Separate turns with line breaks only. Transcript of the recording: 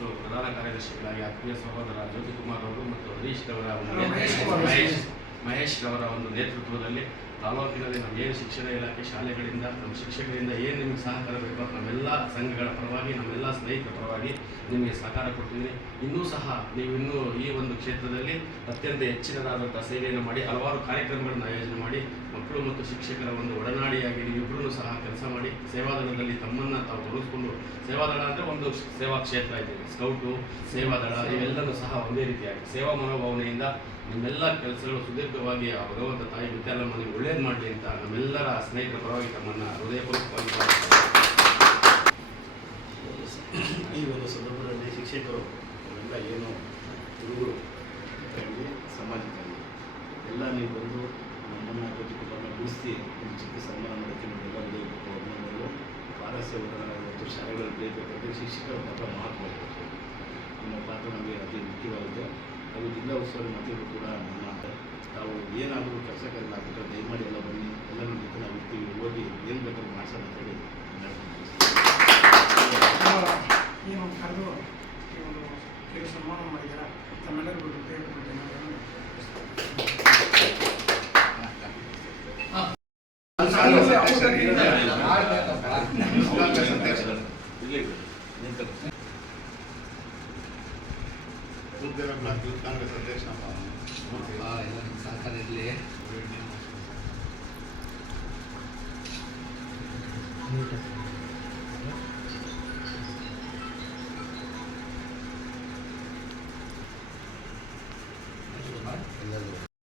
ಮತ್ತು ಪ್ರಧಾನ ಕಾರ್ಯದರ್ಶಿಗಳಾಗಿ ಆತ್ಮೀಯ ಸಹೋದರ ಜ್ಯೋತಿಕುಮಾರ್ ಅವರು ಮತ್ತು ಹರೀಶ್ ಅವರ
ಮಹೇಶ್
ಮಹೇಶ್ ಮಹೇಶ್ ಅವರ ಒಂದು ನೇತೃತ್ವದಲ್ಲಿ ತಾಲೂಕಿನಲ್ಲಿ ನಮ್ಮ ಏನು ಶಿಕ್ಷಣ ಇಲಾಖೆ ಶಾಲೆಗಳಿಂದ, ನಮ್ಮ ಶಿಕ್ಷಕರಿಂದ ಏನು ನಿಮಗೆ ಸಹಕಾರ ಬೇಕೋ ನಮ್ಮೆಲ್ಲ ಸಂಘಗಳ ಪರವಾಗಿ, ನಮ್ಮೆಲ್ಲ ಸ್ನೇಹಿತರ ಪರವಾಗಿ ನಿಮಗೆ ಸಹಕಾರ ಕೊಡ್ತಿದ್ದೀನಿ ಇನ್ನೂ ಸಹ ನೀವು ಇನ್ನೂ ಈ ಒಂದು ಕ್ಷೇತ್ರದಲ್ಲಿ ಅತ್ಯಂತ ಹೆಚ್ಚಿನದಾದಂಥ ಸೇವೆಯನ್ನು ಮಾಡಿ, ಹಲವಾರು ಕಾರ್ಯಕ್ರಮಗಳನ್ನು ಆಯೋಜನೆ ಮಾಡಿ, ಮಕ್ಕಳು ಮತ್ತು ಶಿಕ್ಷಕರ ಒಂದು ಒಡನಾಡಿಯಾಗಿ ನೀವಿಬ್ಬರೂ ಸಹ ಕೆಲಸ ಮಾಡಿ, ಸೇವಾದಳದಲ್ಲಿ ತಮ್ಮನ್ನು ತಾವು ತೊಡಗಿಸ್ಕೊಂಡು ಸೇವಾದಳ ಅಂದರೆ ಒಂದು ಸೇವಾ ಕ್ಷೇತ್ರ ಇದೆ. ಸ್ಕೌಟು ಸೇವಾದಳ ಇವೆಲ್ಲವೂ ಸಹ ಒಂದೇ ರೀತಿಯಾಗಿ ಸೇವಾ ಮನೋಭಾವನೆಯಿಂದ ನಿಮ್ಮೆಲ್ಲ ಕೆಲಸಗಳು ಸುದೀರ್ಘವಾಗಿ ಆ ಭಗವಂತ ತಾಯಿ ಮುತ್ಯಾಲಮ್ಮ ನಿಮ್ಗೆ ಒಳ್ಳೇದು ಮಾಡಲಿ ಅಂತ ನಮ್ಮೆಲ್ಲರ ಸ್ನೇಹಿತರ ಪರವಾಗಿ ತಮ್ಮನ್ನು ಹೃದಯಪೂರ್ವಕವಾಗಿ
ಈ ಒಂದು ಸಂದರ್ಭದಲ್ಲಿ ಶಿಕ್ಷಕರು, ಎಲ್ಲ ಏನು ಗುರುಗಳು ಆಗಲಿ ಸಮಾಜಕ್ಕಾಗಲಿ ಎಲ್ಲ ನೀವು ಬಂದು ನಮ್ಮನ್ನು ಕುಟುಂಬವನ್ನು ಒಂದು ಚಿಕ್ಕ ಸನ್ಮಾನ ಮಾಡೋಕ್ಕೆ ನೀವೆಲ್ಲ ಬೆಳೆಯಬೇಕು ಅಭಿನಂದನೆಗಳು. ಪಾರಸ್ಯ ಇವತ್ತು ಶಾಲೆಗಳು ಬೆಳೆಯಬೇಕಂದ್ರೆ ಶಿಕ್ಷಕರ ಪಾತ್ರ ಮಹತ್ವ ನಮ್ಮ ನಿಮ್ಮ ಪಾತ್ರ ನಮಗೆ ಅತಿ ಮುಖ್ಯವಾಗಿದೆ. ಹಾಗೂ ಜಿಲ್ಲಾ ಉಸ್ತುವಾರಿ ಮಂತ್ರಿಗಳು ಕೂಡ ತಾವು ಏನಾದರೂ ಕೆಲಸ ಕಾರ್ಯ ಆಗಿದ್ರೆ ದಯಮಾಡಿ ಎಲ್ಲ ಬನ್ನಿ. ಎಲ್ಲರೂ ಜೊತೆ ನಾವು ಇರ್ತೀವಿ. ಹೋಗಿ ಏನು ಬೇಕಾದ್ರೂ ಮಾಡ್ಸೋಣ ಅಂತ
ಹೇಳಿ ನೀವು ಕರೆದು ಈ ಒಂದು ಸನ್ಮಾನ ಮಾಡಿದ್ದೀರಾ? ತಮ್ಮೆಲ್ಲರಿಗೂ ದುರ್ದೇವ
ಬ್ಲಾಕ್ ಯೂತ್ ಕಾಂಗ್ರೆಸ್ ಅಧ್ಯಕ್ಷನಪ್ಪ
ಸಹಕಾರ ಇರಲಿ
ಎಲ್ಲರೂ